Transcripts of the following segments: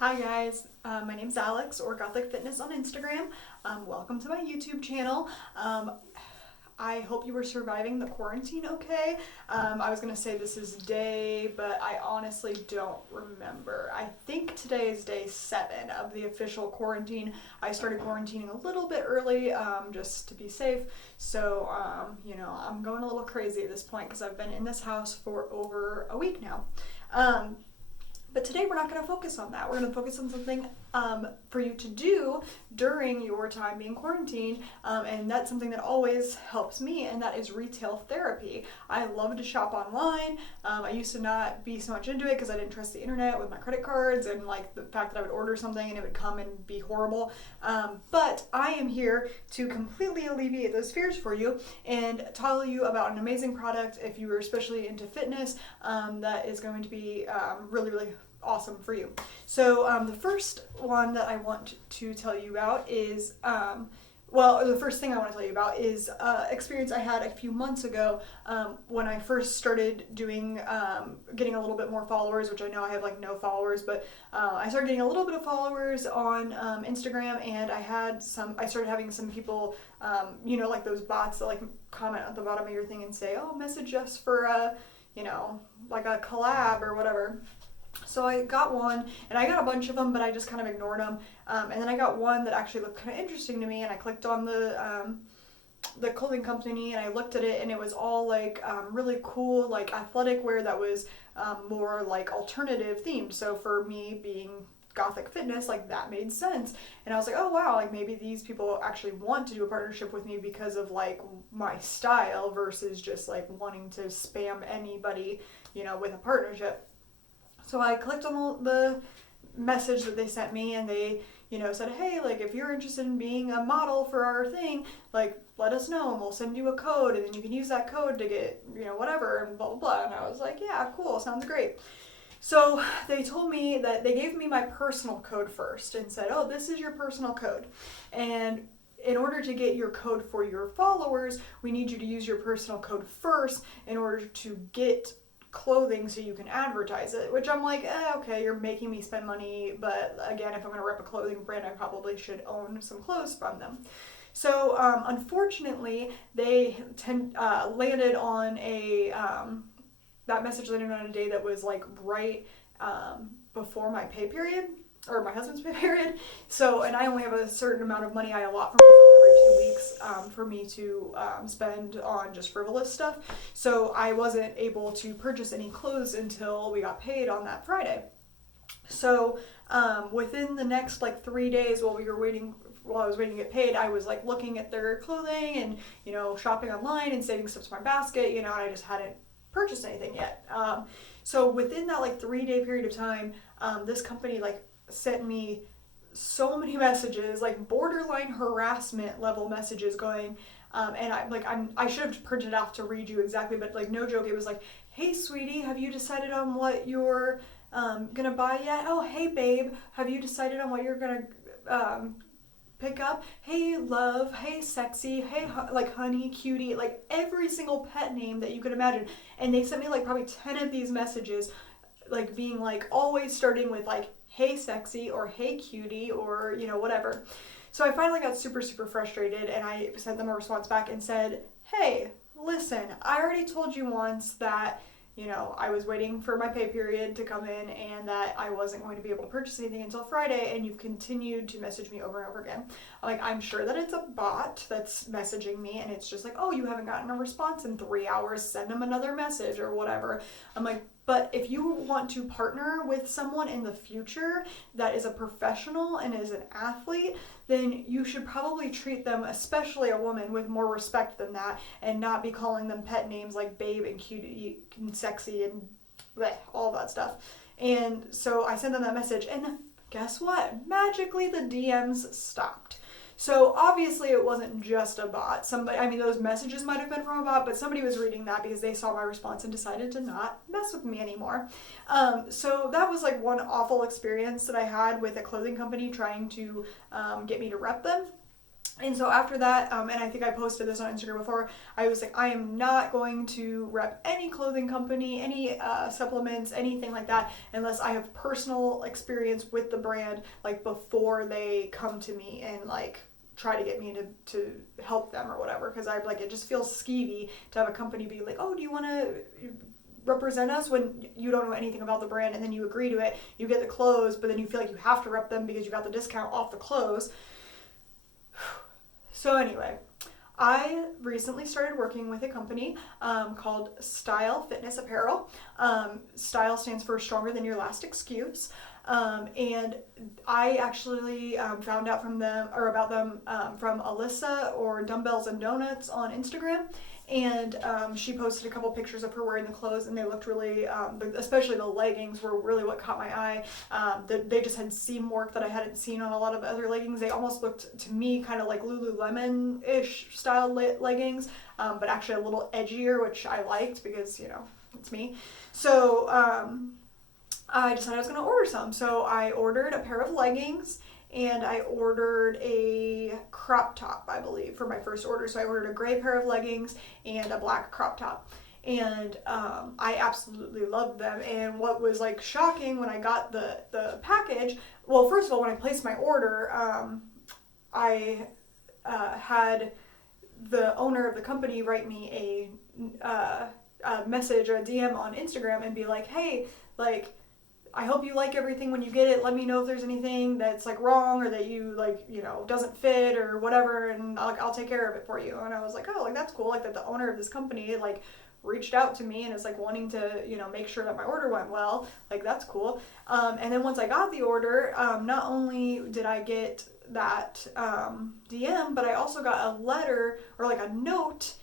Hi guys, my name's Alex or Gothic Fitness on Instagram. Welcome to my YouTube channel. I hope you were surviving the quarantine okay. I was gonna say this is day, but I honestly don't remember. I think today is day 7 of the official quarantine. I started quarantining a little bit early just to be safe. So, I'm going a little crazy at this point because I've been in this house for over a week now. But today we're not going to focus on that. We're going to focus on something for you to do during your time being quarantined, and that's something that always helps me, and that is retail therapy. I love to shop online. I used to not be so much into it because I didn't trust the internet with my credit cards and like the fact that I would order something and it would come and be horrible. But I am here to completely alleviate those fears for you and tell you about an amazing product if you are especially into fitness that is going to be really awesome for you. So the first one that I want to tell you about is the first thing I want to tell you about is experience I had a few months ago when I first started doing getting a little bit more followers, which I know I have like no followers, but I started getting a little bit of followers on Instagram, and I started having some people like those bots that like comment at the bottom of your thing and say, oh, message us for like a collab or whatever. So I got one, and I got a bunch of them, but I just kind of ignored them. And then I got one that actually looked kind of interesting to me, and I clicked on the clothing company, and I looked at it, and it was all like really cool, like athletic wear that was more like alternative themed. So for me being Gothic Fitness, like that made sense. And I was like, oh wow, like maybe these people actually want to do a partnership with me because of like my style versus just like wanting to spam anybody, with a partnership. So I clicked on the message that they sent me, and they, said, hey, like if you're interested in being a model for our thing, like let us know and we'll send you a code, and then you can use that code to get, whatever, and blah, blah, blah. And I was like, yeah, cool, sounds great. So they told me that they gave me my personal code first and said, oh, this is your personal code. And in order to get your code for your followers, we need you to use your personal code first in order to get clothing so you can advertise it, which I'm like, okay, you're making me spend money, but again, if I'm going to rep a clothing brand, I probably should own some clothes from them. So unfortunately, they landed on that message landed on a day that was like right before my pay period, or my husband's pay period. So, and I only have a certain amount of money I allot for myself every 2 weeks for me to spend on just frivolous stuff. So I wasn't able to purchase any clothes until we got paid on that Friday. So within the next like 3 days while I was waiting to get paid, I was like looking at their clothing and, shopping online and saving stuff to my basket, and I just hadn't purchased anything yet. So within that like 3-day period of time, this company like sent me so many messages, like borderline harassment level messages going, and I should have printed off to read you exactly, but like no joke, it was like, hey sweetie, have you decided on what you're gonna buy yet? Oh hey babe, have you decided on what you're gonna pick up? Hey love, hey sexy, hey like honey, cutie, like every single pet name that you could imagine. And they sent me like probably 10 of these messages, like being like always starting with like hey sexy or hey cutie or whatever. So I finally got super frustrated, and I sent them a response back and said, hey, listen, I already told you once that I was waiting for my pay period to come in and that I wasn't going to be able to purchase anything until Friday, and you've continued to message me over and over again. I'm sure that it's a bot that's messaging me, and it's just like, oh, you haven't gotten a response in 3 hours, send them another message or whatever. I'm like, but if you want to partner with someone in the future that is a professional and is an athlete, then you should probably treat them, especially a woman, with more respect than that, and not be calling them pet names like babe and cutie and sexy and bleh, all that stuff. And so I sent them that message, and guess what? Magically the DMs stopped. So obviously it wasn't just a bot. Those messages might have been from a bot, but somebody was reading that because they saw my response and decided to not mess with me anymore. So that was like one awful experience that I had with a clothing company trying to get me to rep them. And so after that, and I think I posted this on Instagram before, I was like, I am not going to rep any clothing company, any supplements, anything like that, unless I have personal experience with the brand, like before they come to me and like try to get me to help them or whatever. Because I'm like, it just feels skeevy to have a company be like, oh, do you want to represent us, when you don't know anything about the brand, and then you agree to it, you get the clothes, but then you feel like you have to rep them because you got the discount off the clothes. So anyway, I recently started working with a company called Style Fitness Apparel. Style stands for Stronger Than Your Last Excuse. And I actually found out from them, or about them, from Alyssa, or Dumbbells and Donuts, on Instagram. And she posted a couple pictures of her wearing the clothes, and they looked really, especially the leggings were really what caught my eye. They just had seam work that I hadn't seen on a lot of other leggings. They almost looked to me kind of like Lululemon-ish style leggings, but actually a little edgier, which I liked because, you know, it's me. So I decided I was going to order some. So I ordered a pair of leggings, and I ordered a crop top, I believe, for my first order. So I ordered a gray pair of leggings and a black crop top. And I absolutely loved them. And what was like shocking when I got the package, well, first of all, when I placed my order, I had the owner of the company write me a message or a DM on Instagram and be like, hey, like, I hope you like everything when you get it. Let me know if there's anything that's like wrong, or that you like, you know, doesn't fit or whatever, and I'll take care of it for you. And I was like, oh, like that's cool. Like that the owner of this company like reached out to me and is like wanting to, you know, make sure that my order went well. Like that's cool. And then once I got the order, not only did I get that DM, but I also got a letter, or like a note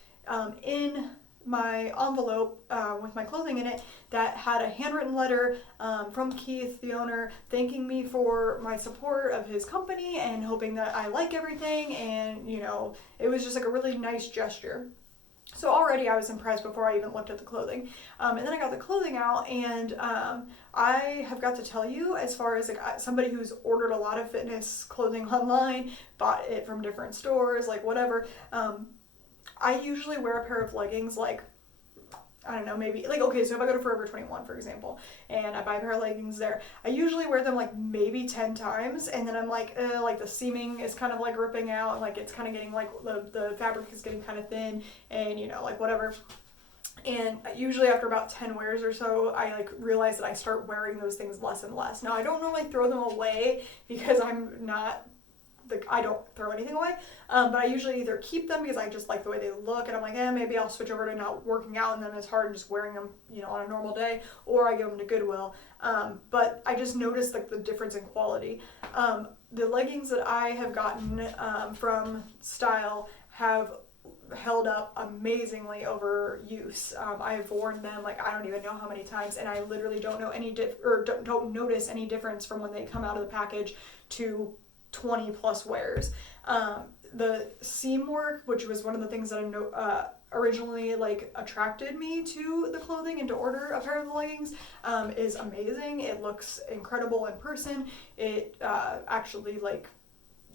in my envelope with my clothing in it, that had a handwritten letter from Keith, the owner, thanking me for my support of his company and hoping that I like everything. And, you know, it was just like a really nice gesture. So already I was impressed before I even looked at the clothing. And then I got the clothing out, and I have got to tell you, as far as like somebody who's ordered a lot of fitness clothing online, bought it from different stores, like whatever, I usually wear a pair of leggings like, I don't know, maybe, like, okay, so if I go to Forever 21, for example, and I buy a pair of leggings there, I usually wear them like maybe 10 times, and then I'm like the seaming is kind of like ripping out, and like it's kind of getting like, the fabric is getting kind of thin, and you know, like whatever. And usually after about 10 wears or so, I like realize that I start wearing those things less and less. Now, I don't normally throw them away because I'm not, I don't throw anything away, but I usually either keep them because I just like the way they look, and I'm like, maybe I'll switch over to not working out and then it's hard and just wearing them, you know, on a normal day, or I give them to Goodwill. But I just noticed like the difference in quality. The leggings that I have gotten from Style have held up amazingly over use. I've worn them like I don't even know how many times, and I literally don't know any don't notice any difference from when they come out of the package to 20 plus wears. The seam work, which was one of the things that I originally like attracted me to the clothing and to order a pair of the leggings, is amazing. It looks incredible in person. It actually like,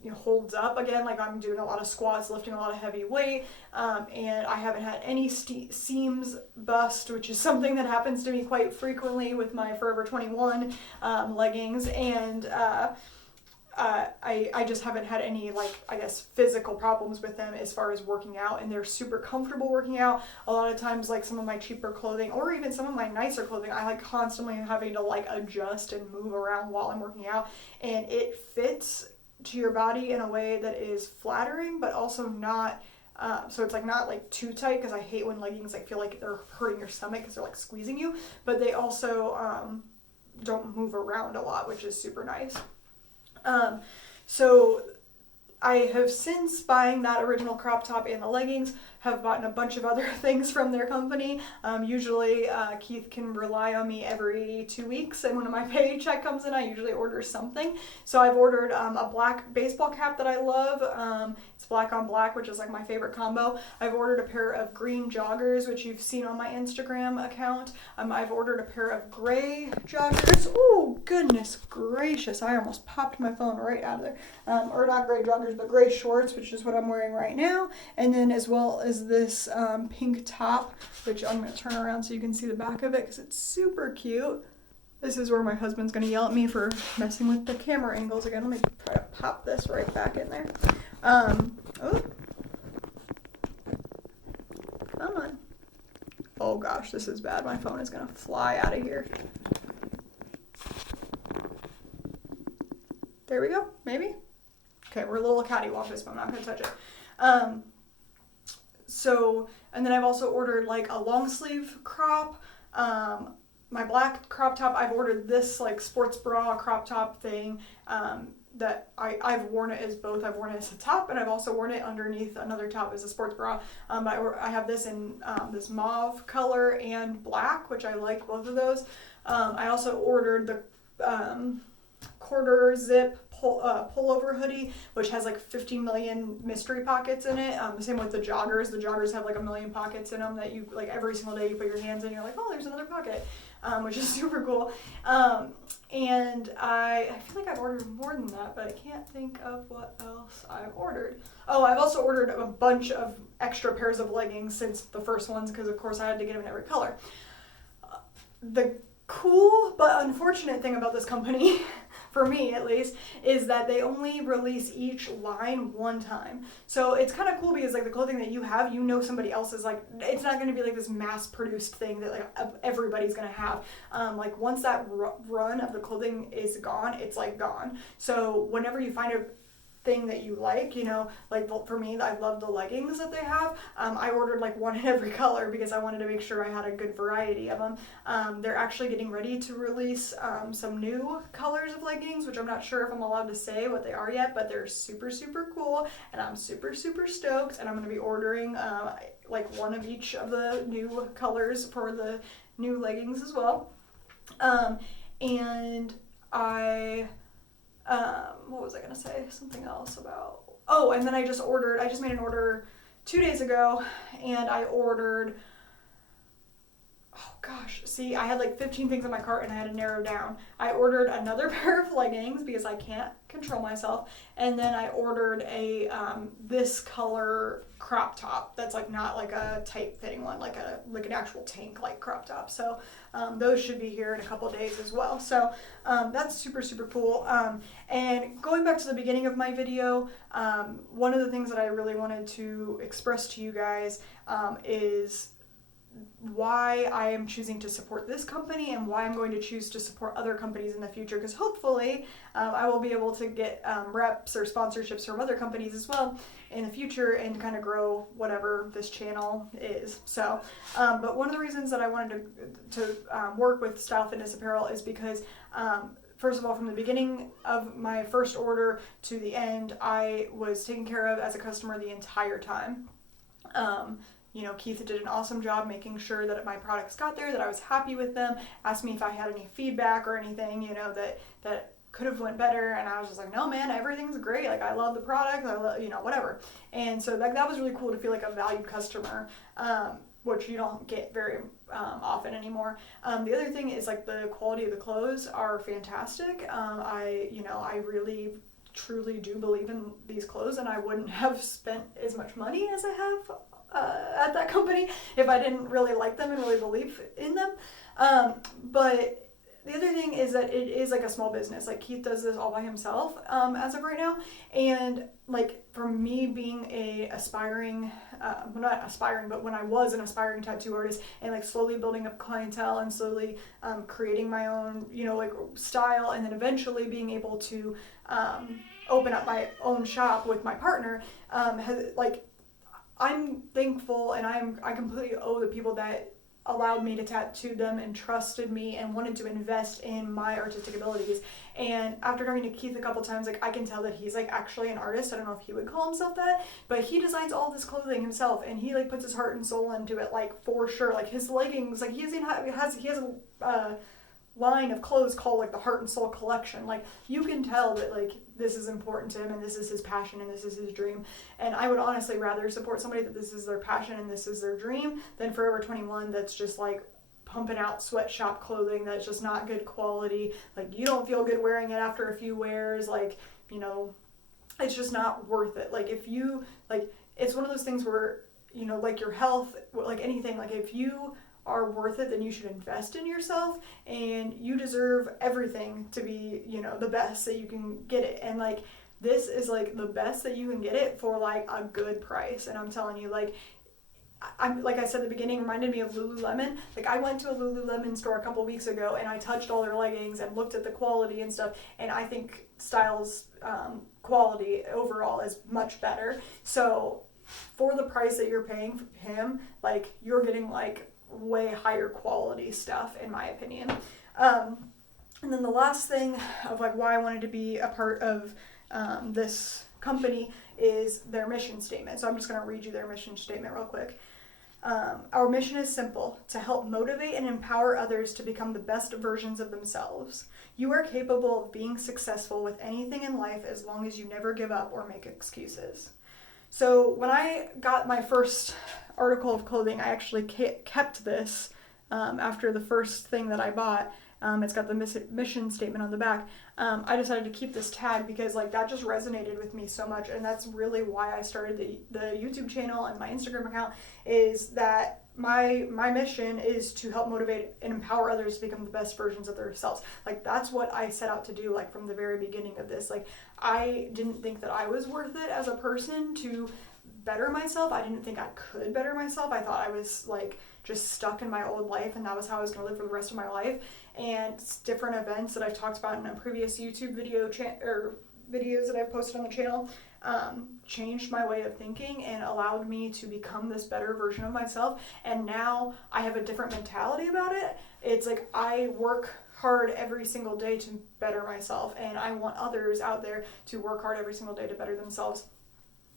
you know, holds up again. Like I'm doing a lot of squats, lifting a lot of heavy weight, and I haven't had any seams bust, which is something that happens to me quite frequently with my Forever 21 leggings, and I just haven't had any, like, I guess, physical problems with them as far as working out, and they're super comfortable working out. A lot of times, like, some of my cheaper clothing, or even some of my nicer clothing, I like constantly having to like adjust and move around while I'm working out, and it fits to your body in a way that is flattering, but also not, so it's like not like too tight, because I hate when leggings like feel like they're hurting your stomach because they're like squeezing you, but they also don't move around a lot, which is super nice. So I have, since buying that original crop top and the leggings, have bought a bunch of other things from their company. Usually Keith can rely on me every 2 weeks, and when my paycheck comes in, I usually order something. So I've ordered a black baseball cap that I love. It's black on black, which is like my favorite combo. I've ordered a pair of green joggers, which you've seen on my Instagram account. I've ordered a pair of gray joggers. Oh, goodness gracious. I almost popped my phone right out of there. Or not gray joggers, there's the gray shorts, which is what I'm wearing right now, and then as well as this pink top, which I'm going to turn around so you can see the back of it because it's super cute. This is where my husband's going to yell at me for messing with the camera angles again. Let me try to pop this right back in there. Oh. Come on. Oh gosh, this is bad. My phone is going to fly out of here. There we go, maybe? Okay, we're a little cattywampus, but I'm not going to touch it. So, and then I've also ordered like a long sleeve crop. My black crop top, I've ordered this like sports bra crop top thing that I've worn it as both. I've worn it as a top, and I've also worn it underneath another top as a sports bra. I have this in this mauve color and black, which I like both of those. I also ordered the quarter zip pullover hoodie, which has like 50 million mystery pockets in it. The same with the joggers. The joggers have like a million pockets in them that you like every single day you put your hands in, you're like, oh, there's another pocket, which is super cool. And I feel like I've ordered more than that, but I can't think of what else I've ordered. Oh, I've also ordered a bunch of extra pairs of leggings since the first ones, because of course I had to get them in every color. The cool but unfortunate thing about this company, for me at least, is that they only release each line one time. So it's kind of cool because like the clothing that you have, you know somebody else is like, it's not going to be like this mass produced thing that like everybody's going to have. Like once that run of the clothing is gone, it's like gone. So whenever you find a thing that you like, you know, like for me, I love the leggings that they have. I ordered like one in every color because I wanted to make sure I had a good variety of them. They're actually getting ready to release some new colors of leggings, which I'm not sure if I'm allowed to say what they are yet, but they're super, super cool, and I'm super, super stoked, and I'm going to be ordering like one of each of the new colors for the new leggings as well. And what was I going to say? Something else about... Oh, and then I just made an order 2 days ago, and I ordered... Oh gosh, see, I had like 15 things in my cart and I had to narrow down. I ordered another pair of leggings because I can't control myself, and then I ordered a this color crop top that's like not like a tight fitting one, like an actual tank like crop top. So those should be here in a couple days as well. So that's super, super cool. And going back to the beginning of my video, one of the things that I really wanted to express to you guys is why I am choosing to support this company and why I'm going to choose to support other companies in the future, because hopefully I will be able to get reps or sponsorships from other companies as well in the future and kind of grow whatever this channel is. So, but one of the reasons that I wanted to work with Style Fitness Apparel is because first of all, from the beginning of my first order to the end, I was taken care of as a customer the entire time. You know, Keith did an awesome job making sure that my products got there, that I was happy with them, asked me if I had any feedback or anything, you know, that could have went better, and I was just like, no man, everything's great, like I love the product, I love, you know, whatever. And so that was really cool to feel like a valued customer, which you don't get very often anymore. The other thing is like the quality of the clothes are fantastic. I really truly do believe in these clothes, and I wouldn't have spent as much money as I have at that company if I didn't really like them and really believe in them. But the other thing is that it is like a small business. Like Keith does this all by himself as of right now, and like for me being a aspiring, not aspiring, but when I was an aspiring tattoo artist and like slowly building up clientele and slowly creating my own, you know, like style, and then eventually being able to open up my own shop with my partner, I'm thankful, and I completely owe the people that allowed me to tattoo them and trusted me and wanted to invest in my artistic abilities. And after talking to Keith a couple times, like I can tell that he's like actually an artist. I don't know if he would call himself that, but he designs all this clothing himself, and he like puts his heart and soul into it, like for sure. Like his leggings, like he has a line of clothes called like the Heart and Soul collection. Like you can tell that like this is important to him and this is his passion and this is his dream. And I would honestly rather support somebody that this is their passion and this is their dream than Forever 21 that's just like pumping out sweatshop clothing that's just not good quality. Like you don't feel good wearing it after a few wears. Like, you know, it's just not worth it. Like if you, like, it's one of those things where, you know, like your health, like anything, like if you are worth it, then you should invest in yourself, and you deserve everything to be, you know, the best that you can get it. And like, this is like the best that you can get it for like a good price. And I'm telling you, like, I'm, like I said at the beginning, reminded me of Lululemon. Like I went to a Lululemon store a couple weeks ago, and I touched all their leggings and looked at the quality and stuff, and I think Styles quality overall is much better. So for the price that you're paying for him, like, you're getting like way higher quality stuff, in my opinion. And then the last thing of like why I wanted to be a part of this company is their mission statement. So I'm just going to read you their mission statement real quick. Our mission is simple: to help motivate and empower others to become the best versions of themselves. You are capable of being successful with anything in life as long as you never give up or make excuses. So when I got my first article of clothing, I actually kept this after the first thing that I bought. It's got the mission statement on the back. I decided to keep this tag because like that just resonated with me so much, and that's really why I started the YouTube channel and my Instagram account, is that my mission is to help motivate and empower others to become the best versions of themselves. Like that's what I set out to do, like from the very beginning of this. Like I didn't think that I was worth it as a person to better myself. I didn't think I could better myself. I thought I was like just stuck in my old life, and that was how I was going to live for the rest of my life. And different events that I've talked about in a previous YouTube video or videos that I've posted on the channel changed my way of thinking and allowed me to become this better version of myself. And now I have a different mentality about it. It's like I work hard every single day to better myself, and I want others out there to work hard every single day to better themselves,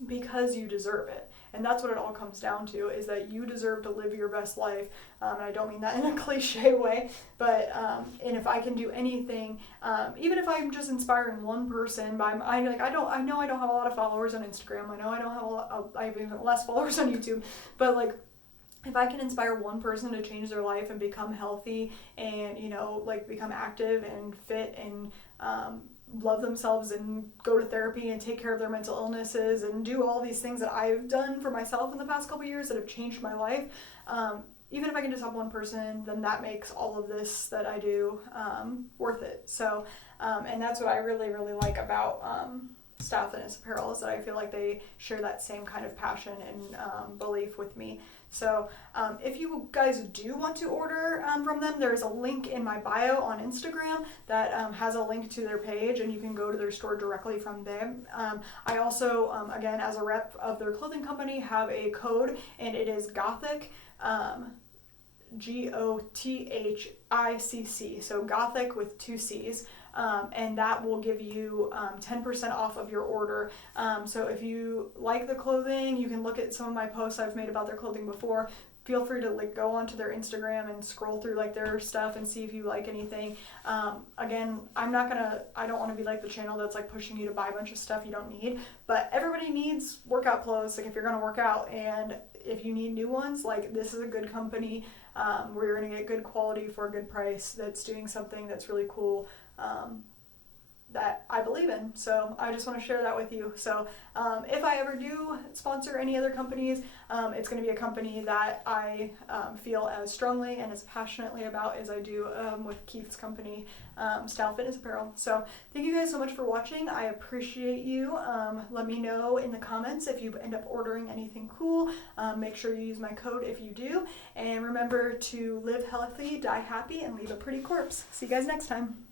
because you deserve it. And that's what it all comes down to, is that you deserve to live your best life. And I don't mean that in a cliche way, but and if I can do anything, even if I'm just inspiring one person, I know I don't have a lot of followers on Instagram. I know I don't have I have even less followers on YouTube, but like, if I can inspire one person to change their life and become healthy and, you know, like become active and fit and love themselves and go to therapy and take care of their mental illnesses and do all these things that I've done for myself in the past couple years that have changed my life, even if I can just help one person, then that makes all of this that I do worth it. So, and that's what I really, really like about Style Fitness Apparel, is that I feel like they share that same kind of passion and belief with me. So if you guys do want to order from them, there's a link in my bio on Instagram that has a link to their page, and you can go to their store directly from them. I also, again, as a rep of their clothing company, have a code, and it is Gothic, GOTHICC, so Gothic with 2 C's. And that will give you 10% off of your order. So if you like the clothing, you can look at some of my posts I've made about their clothing before. Feel free to like go onto their Instagram and scroll through like their stuff and see if you like anything. Again, I don't want to be like the channel that's like pushing you to buy a bunch of stuff you don't need, but everybody needs workout clothes. Like if you're going to work out, and if you need new ones, like this is a good company where you're going to get good quality for a good price, that's doing something that's really cool. That I believe in. So I just want to share that with you. So if I ever do sponsor any other companies, it's going to be a company that I feel as strongly and as passionately about as I do with Keith's company, Style Fitness Apparel. So thank you guys so much for watching. I appreciate you. Let me know in the comments if you end up ordering anything cool. Make sure you use my code if you do. And remember to live healthy, die happy, and leave a pretty corpse. See you guys next time.